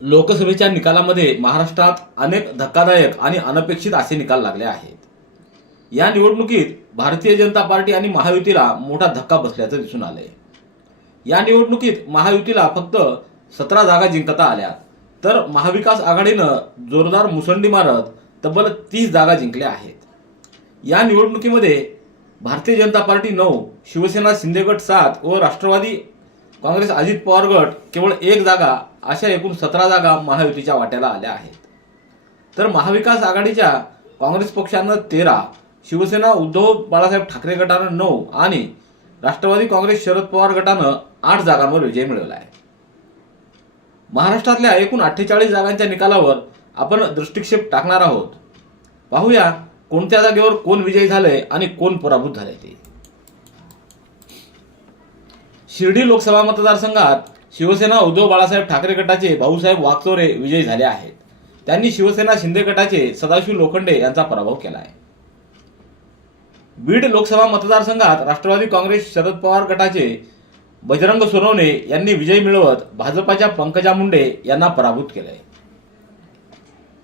लोकसभेच्या निकालामध्ये महाराष्ट्रात अनेक धक्कादायक आणि अनपेक्षित असे निकाल लागले आहेत. या निवडणुकीत भारतीय जनता पार्टी आणि महायुतीला मोठा धक्का बसल्याचं दिसून आलंय. या निवडणुकीत महायुतीला फक्त सतरा जागा जिंकता आल्या. तर महाविकास आघाडीनं जोरदार मुसंडी मारत तब्बल तीस जागा जिंकल्या आहेत. या निवडणुकीमध्ये भारतीय जनता पार्टी नऊ शिवसेना शिंदे गट सात व राष्ट्रवादी काँग्रेस अजित पवार गट केवळ एक जागा अशा एकूण सतरा जागा महायुतीच्या वाट्याला आल्या आहेत. तर महाविकास आघाडीच्या काँग्रेस पक्षानं तेरा शिवसेना उद्धव बाळासाहेब ठाकरे गटानं नऊ आणि राष्ट्रवादी काँग्रेस शरद पवार गटानं आठ जागांवर विजय मिळवला आहे. महाराष्ट्रातल्या एकूण अठ्ठेचाळीस जागांच्या निकालावर आपण दृष्टिक्षेप टाकणार आहोत. पाहूया कोणत्या जागेवर कोण विजयी झाले आणि कोण पराभूत झाले ते. शिर्डी लोकसभा मतदारसंघात शिवसेना उद्धव बाळासाहेब ठाकरे गटाचे भाऊसाहेब वाकचोरे विजयी झाले आहेत. त्यांनी शिवसेना शिंदे गटाचे सदाशिव लोखंडे यांचा पराभव केला आहे बीड लोकसभा मतदारसंघात राष्ट्रवादी काँग्रेस शरद पवार गटाचे बजरंग सोनवणे यांनी विजय मिळवत भाजपाच्या पंकजा मुंडे यांना पराभूत केलंय.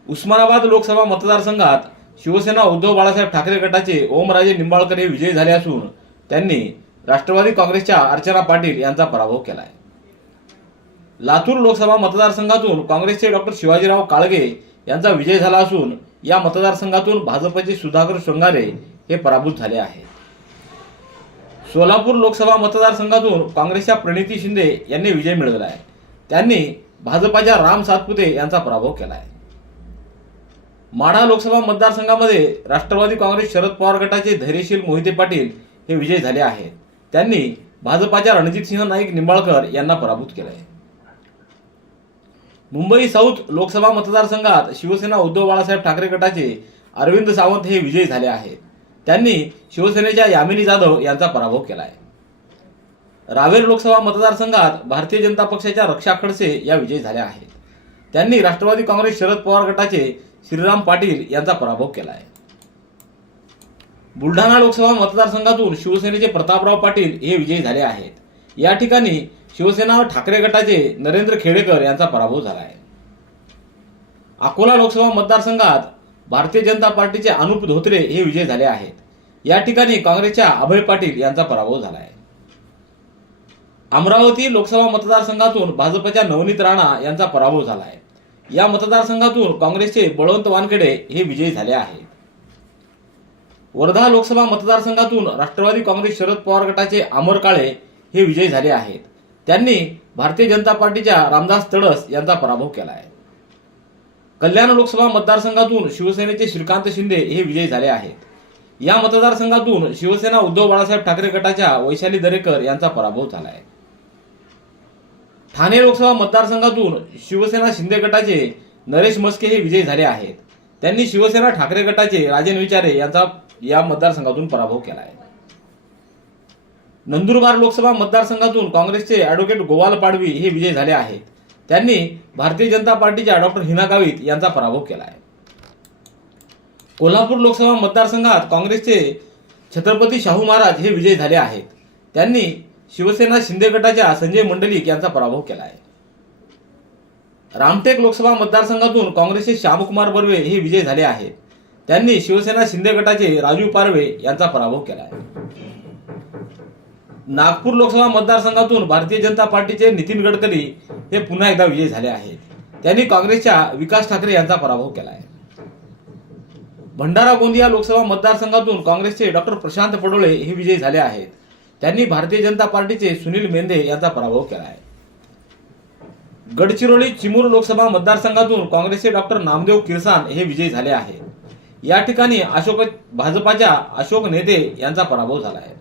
उस्मानाबाद लोकसभा मतदारसंघात शिवसेना उद्धव बाळासाहेब ठाकरे गटाचे ओमराजे निंबाळकर हे विजयी झाले असून त्यांनी राष्ट्रवादी काँग्रेसच्या अर्चना पाटील यांचा पराभव केला आहे लातूर लोकसभा मतदारसंघातून काँग्रेसचे डॉक्टर शिवाजीराव काळगे यांचा विजय झाला असून या मतदारसंघातून भाजपचे सुधाकर शृंगारे हे पराभूत झाले आहेत. सोलापूर लोकसभा मतदारसंघातून काँग्रेसच्या प्रणिती शिंदे यांनी विजय मिळवला आहे. त्यांनी भाजपाच्या राम सातपुते यांचा पराभव केला आहे. माढा लोकसभा मतदारसंघामध्ये राष्ट्रवादी काँग्रेस शरद पवार गटाचे धैर्यशील मोहिते पाटील हे विजयी झाले आहेत. त्यांनी भाजपाच्या रणजितसिंह नाईक निंबाळकर यांना पराभूत केलं आहे मुंबई साऊथ लोकसभा मतदारसंघात शिवसेना उद्धव बाळासाहेब ठाकरे गटाचे अरविंद सावंत हे विजयी झाले आहेत त्यांनी शिवसेनेच्या यामिनी जाधव यांचा पराभव केला आहे रावेर लोकसभा मतदारसंघात भारतीय जनता पक्षाच्या रक्षा खडसे या विजयी झाल्या आहेत. त्यांनी राष्ट्रवादी काँग्रेस शरद पवार गटाचे श्रीराम पाटील यांचा पराभव केला आहे बुलढाणा लोकसभा मतदारसंघातून शिवसेनेचे प्रतापराव पाटील हे विजयी झाले आहेत. या ठिकाणी शिवसेना ठाकरे गटाचे नरेंद्र खेडेकर यांचा पराभव झाला आहे अकोला लोकसभा मतदारसंघात भारतीय जनता पार्टीचे अनुप धोत्रे हे विजय झाले आहेत. या ठिकाणी काँग्रेसच्या अभय पाटील यांचा पराभव झाला आहे अमरावती लोकसभा मतदारसंघातून भाजपच्या नवनीत राणा यांचा पराभव झाला आहे या मतदारसंघातून काँग्रेसचे बळवंत वानखेडे हे विजयी झाले आहेत. वर्धा लोकसभा मतदारसंघातून राष्ट्रवादी काँग्रेस शरद पवार गटाचे अमर काळे हे विजयी झाले आहेत. त्यांनी भारतीय जनता पार्टीच्या रामदास तडस यांचा पराभव केला आहे. कल्याण लोकसभा मतदारसंघातून शिवसेनेचे श्रीकांत शिंदे हे विजयी झाले आहेत. या मतदारसंघातून शिवसेना उद्धव बाळासाहेब ठाकरे गटाच्या वैशाली दरेकर यांचा पराभव झाला आहे. ठाणे लोकसभा मतदारसंघातून शिवसेना शिंदे गटाचे नरेश मस्के हे विजयी झाले आहेत. त्यांनी शिवसेना ठाकरे गटाचे राजन विचारे यांचा या मतदारसंघातून पराभव केला आहे. नंदुरबार लोकसभा मतदारसंघातून काँग्रेसचे ॲडव्होकेट गोवाल पाडवी हे विजय झाले आहेत. त्यांनी भारतीय जनता पार्टीच्या डॉक्टर हिना गावित यांचा पराभव केला आहे कोल्हापूर लोकसभा मतदारसंघात काँग्रेसचे छत्रपती शाहू महाराज हे विजय झाले आहेत. त्यांनी शिवसेना शिंदे गटाच्या संजय मंडलिक यांचा पराभव केला आहे रामटेक लोकसभा मतदारसंघातून काँग्रेसचे श्यामकुमार बर्वे हे विजय झाले आहेत. त्यांनी शिवसेना शिंदे गटाचे राजू पारवे यांचा पराभव केला आहे नागपूर लोकसभा मतदारसंघातून भारतीय जनता पार्टीचे नितीन गडकरी हे पुन्हा एकदा विजयी झाले आहेत. त्यांनी काँग्रेसच्या विकास ठाकरे यांचा पराभव केला आहे भंडारा गोंदिया लोकसभा मतदारसंघातून काँग्रेसचे डॉक्टर प्रशांत पडोळे हे विजयी झाले आहेत. त्यांनी भारतीय जनता पार्टीचे सुनील मेंदे यांचा पराभव केला आहे गडचिरोली चिमूर लोकसभा मतदारसंघातून काँग्रेसचे डॉक्टर नामदेव किरसान हे विजयी झाले आहेत. या ठिकाणी अशोक भाजपाच्या अशोक नेते यांचा पराभव झाला आहे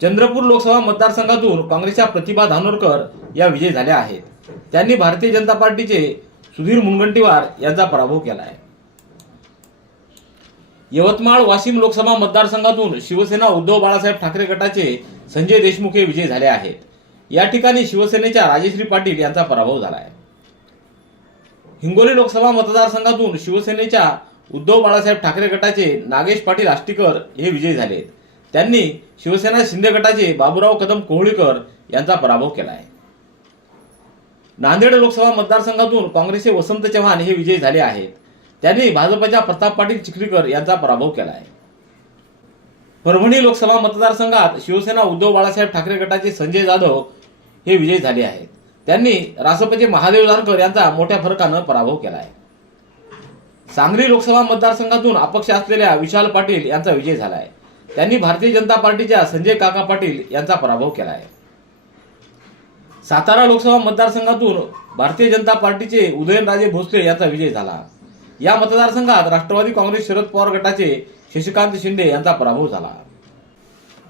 चंद्रपूर लोकसभा मतदारसंघातून काँग्रेसच्या प्रतिभा धानोरकर या विजयी झाल्या आहेत. त्यांनी भारतीय जनता पार्टीचे सुधीर मुनगंटीवार यांचा पराभव केला आहे. यवतमाळ वाशिम लोकसभा मतदारसंघातून शिवसेना उद्धव बाळासाहेब ठाकरे गटाचे संजय देशमुख हे विजयी झाले आहेत. या ठिकाणी शिवसेनेच्या राजेश्री पाटील यांचा पराभव झाला आहे. हिंगोली लोकसभा मतदारसंघातून शिवसेनेच्या उद्धव बाळासाहेब ठाकरे गटाचे नागेश पाटील आष्टीकर हे विजयी झाले आहेत. त्यांनी शिवसेना शिंदे गटाचे बाबूराव कदम कोहळीकर यांचा पराभव केला आहे नांदेड लोकसभा मतदारसंघातून काँग्रेसचे वसंत चव्हाण हे विजयी झाले आहेत. त्यांनी भाजपच्या प्रताप पाटील चिखलीकर यांचा पराभव केला आहे परभणी लोकसभा मतदारसंघात शिवसेना उद्धव बाळासाहेब ठाकरे गटाचे संजय जाधव हे विजयी झाले आहेत. त्यांनी रासपचे महादेव जानकर यांचा मोठ्या फरकानं पराभव केला आहे सांगली लोकसभा मतदारसंघातून अपक्ष असलेल्या विशाल पाटील यांचा विजय झाला आहे त्यांनी भारतीय जनता पार्टीच्या संजय काका पाटील यांचा पराभव केला आहे. सातारा लोकसभा मतदारसंघातून भारतीय जनता पार्टीचे उदयनराजे भोसले यांचा विजय झाला. या मतदारसंघात राष्ट्रवादी काँग्रेस शरद पवार गटाचे शशिकांत शिंदे यांचा पराभव झाला.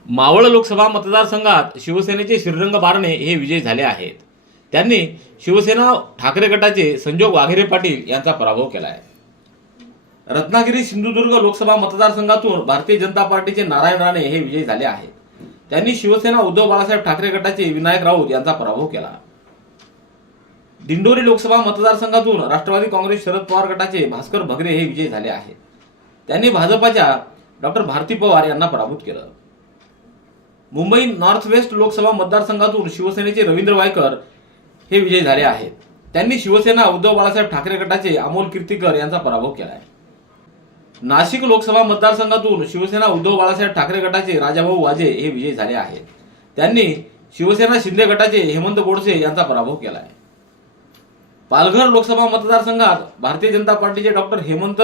मावळ लोकसभा मतदारसंघात शिवसेनेचे श्रीरंग बारणे हे विजय झाले आहेत. त्यांनी शिवसेना ठाकरे गटाचे संजोग वाघेरे पाटील यांचा पराभव केला आहे. रत्नागिरी सिंधुदुर्ग लोकसभा मतदारसंघातून भारतीय जनता पार्टीचे नारायण राणे हे विजयी झाले आहेत. त्यांनी शिवसेना उद्धव बाळासाहेब ठाकरे गटाचे विनायक राऊत यांचा पराभव केला. दिंडोरी लोकसभा मतदारसंघातून राष्ट्रवादी काँग्रेस शरद पवार गटाचे भास्कर भगरे हे विजयी झाले आहेत. त्यांनी भाजपाच्या डॉक्टर भारती पवार यांना पराभूत केलं. मुंबई नॉर्थ वेस्ट लोकसभा मतदारसंघातून शिवसेनेचे रवींद्र वायकर हे विजयी झाले आहेत. त्यांनी शिवसेना उद्धव बाळासाहेब ठाकरे गटाचे अमोल कीर्तीकर यांचा पराभव केला आहे नाशिक लोकसभा मतदारसंघातून शिवसेना उद्धव बाळासाहेब ठाकरे गटाचे राजाभाऊ वाजे हे विजयी झाले आहेत. त्यांनी शिवसेना शिंदे गटाचे हेमंत गोडसे यांचा पराभव केला आहे पालघर लोकसभा मतदारसंघात भारतीय जनता पार्टीचे डॉक्टर हेमंत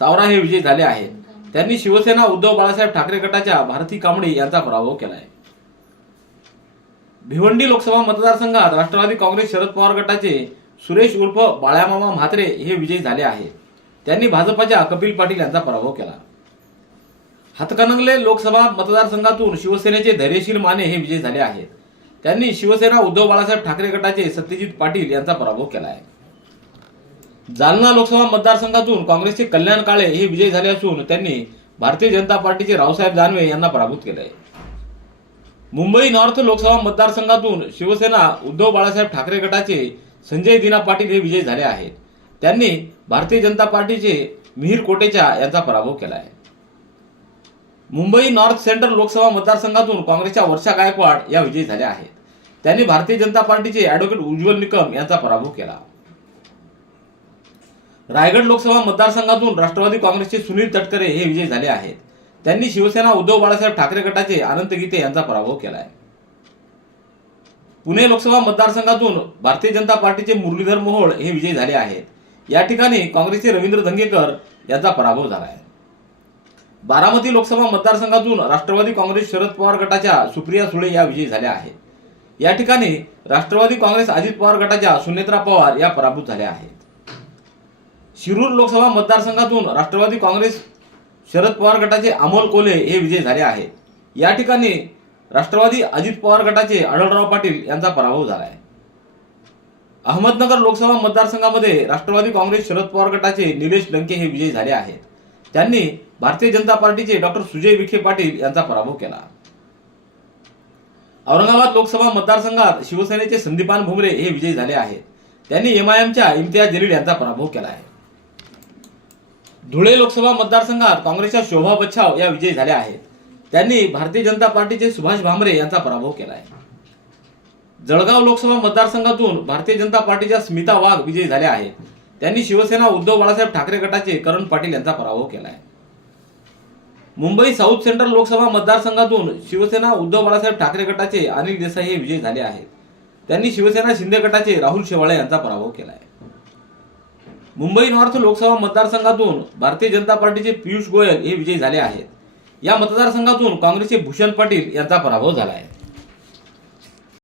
सावरा हे विजयी झाले आहेत. त्यांनी शिवसेना उद्धव बाळासाहेब ठाकरे गटाच्या भारती कांबळे यांचा पराभव केला आहे भिवंडी लोकसभा मतदारसंघात राष्ट्रवादी काँग्रेस शरद पवार गटाचे सुरेश उर्फ बाळ्यामामा म्हात्रे हे विजयी झाले आहेत. त्यांनी भाजपाच्या कपिल पाटील यांचा पराभव केला. हातकणंगले लोकसभा मतदारसंघातून शिवसेनेचे धैर्यशील माने हे विजयी झाले आहेत. त्यांनी शिवसेना उद्धव बाळासाहेब ठाकरे गटाचे सत्यजित पाटील यांचा पराभव केला आहे. जालना लोकसभा मतदारसंघातून काँग्रेसचे कल्याण काळे हे विजयी झाले असून त्यांनी भारतीय जनता पार्टीचे रावसाहेब दानवे यांना पराभूत केले आहे मुंबई नॉर्थ लोकसभा मतदारसंघातून शिवसेना उद्धव बाळासाहेब ठाकरे गटाचे संजय दिना पाटील हे विजयी झाले आहेत. त्यांनी भारतीय जनता पार्टीचे मिहीर कोटेचा यांचा पराभव केला आहे. मुंबई नॉर्थ सेंट्रल लोकसभा मतदारसंघातून काँग्रेसच्या वर्षा गायकवाड या विजयी झाल्या आहेत. त्यांनी भारतीय जनता पार्टीचे ॲडव्होकेट उज्ज्वल निकम यांचा पराभव केला. रायगड लोकसभा मतदारसंघातून राष्ट्रवादी काँग्रेसचे सुनील तटकरे हे विजयी झाले आहेत. त्यांनी शिवसेना उद्धव बाळासाहेब ठाकरे गटाचे अनंत गीते यांचा पराभव केला आहे पुणे लोकसभा मतदारसंघातून भारतीय जनता पार्टीचे मुरलीधर मोहोळ हे विजयी झाले आहेत. या ठिकाणी काँग्रेसचे रवींद्र धंगेकर यांचा पराभव झाला आहे. बारामती लोकसभा मतदारसंघातून राष्ट्रवादी काँग्रेस शरद पवार गटाच्या सुप्रिया सुळे या विजयी झाल्या आहेत. या ठिकाणी राष्ट्रवादी काँग्रेस अजित पवार गटाच्या सुनेत्रा पवार या पराभूत झाल्या आहेत. शिरूर लोकसभा मतदारसंघातून राष्ट्रवादी काँग्रेस शरद पवार गटाचे अमोल कोले हे विजयी झाले आहेत. या ठिकाणी राष्ट्रवादी अजित पवार गटाचे आढळराव पाटील यांचा पराभव झाला आहे. अहमदनगर लोकसभा मतदारसंघामध्ये राष्ट्रवादी काँग्रेस शरद पवार गटाचे निलेश लंके हे विजयी झाले आहेत. त्यांनी भारतीय जनता पार्टीचे डॉक्टर सुजय विखे पाटील यांचा पराभव केला. औरंगाबाद लोकसभा मतदारसंघात शिवसेनेचे संदीपान भुमरे हे विजयी झाले आहेत. त्यांनी एमआयएमच्या इम्तियाज जलील यांचा पराभव केला आहे. धुळे लोकसभा मतदारसंघात काँग्रेसच्या शोभा बच्छाव या विजयी झाल्या आहेत. त्यांनी भारतीय जनता पार्टीचे सुभाष भामरे यांचा पराभव केला आहे. जळगाव लोकसभा मतदारसंघातून भारतीय जनता पार्टीच्या स्मिता वाघ विजयी झाल्या आहेत. त्यांनी शिवसेना उद्धव बाळासाहेब ठाकरे गटाचे करण पाटील यांचा पराभव केला आहे मुंबई साऊथ सेंट्रल लोकसभा मतदारसंघातून शिवसेना उद्धव बाळासाहेब ठाकरे गटाचे अनिल देसाई हे विजयी झाले आहेत. त्यांनी शिवसेना शिंदे गटाचे राहुल शेवाळे यांचा पराभव केला आहे मुंबई नॉर्थ लोकसभा मतदारसंघातून भारतीय जनता पार्टीचे पियुष गोयल हे विजयी झाले आहेत. या मतदारसंघातून काँग्रेसचे भूषण पाटील यांचा पराभव झाला आहे